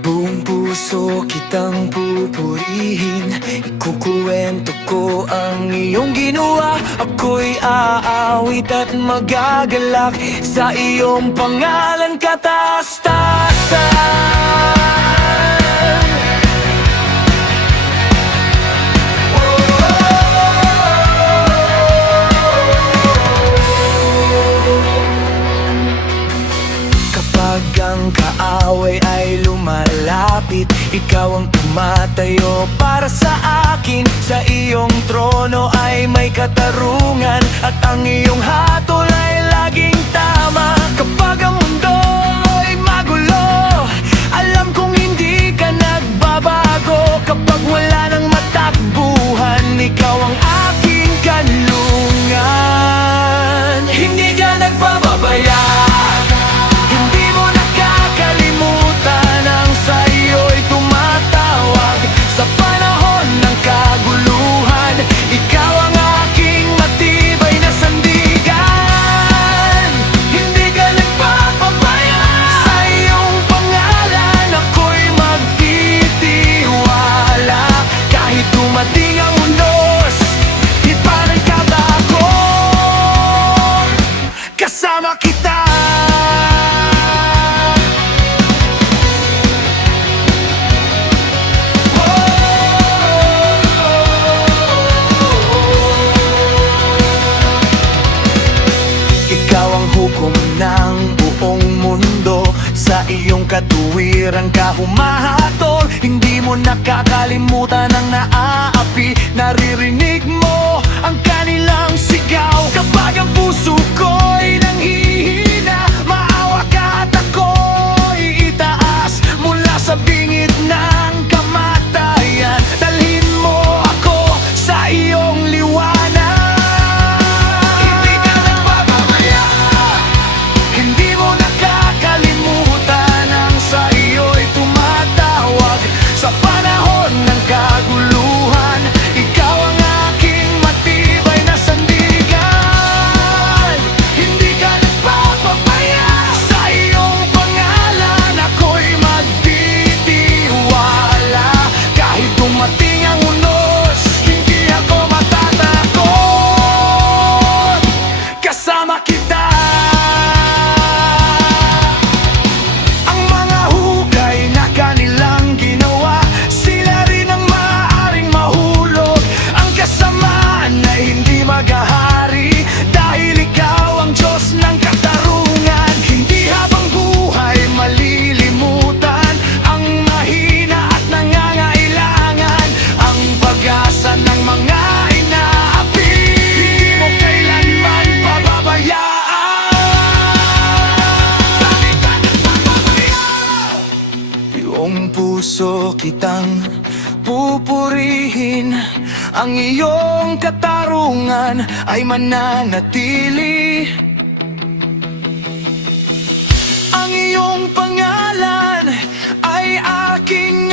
Buong puso kitang pupurihin, ikukuwento ko ang iyong ginawa. Ako'y aawit at magagalak sa iyong pangalan kataas-taasan. Kapag ang kaaway ay lumalapit, ikaw ang tumatayo para sa akin. Sa iyong trono ay may katarungan, at ang iyong hatol ay laging tama. Kapag ang mundo ay magulo, alam kong hindi ka nagbabago. Kapag wala nang matakbuhan, ikaw ang aking kanlungan. Hindi ka nagbababaya, hindi mo nakakalimutan ang sa'yo'y tumatawag. Sa panahon ng kaguluhan, ikaw ang aking matibay na sandigan. Hindi ka nagpapabaya, sa iyong pangalan ako'y magtitiwala. Kahit dumating ang unos, di pa rin ako, kasama kita. Ikaw ang hukom ng buong mundo, sa iyong katuwiran ka humahatol. Hindi mo nakakalimutan ang naaapi, naririnig mo ang kanilang sigaw. Kapag ang puso ko'y nanghihina, maawa ka at ako'y itaas mula sa bingit ng kamatayan. Dalhin mo ako sa iyong liwanag. Hindi ka nagpapabaya, hindi mo nakakalimutan ang sa iyo'y tumatawag. Sa panahon ng kaguluhan, ikaw ang aking matibay na sandigan. Hindi ka nagpapabaya, sa iyong pangalan ako'y magtitiwala. Kahit dumating ang unos, hindi ako matatakot, kasama kita. Ang mga hukay na kanilang ginawa, sila rin ang maaaring mahulog. Ang kasamaan ay hindi maghahari, dahil ikaw ang Diyos ng katarungan. Hindi habang buhay malilimutan ang mahina at nangangailangan, ang pag-asa ng mga inaapi. Hindi mo kailanman pababayaan. Bakit ka nagpapabaya? Buong puso kitang pupurihin, ang iyong katarungan ay mananatili. Ang iyong pangalan ay aking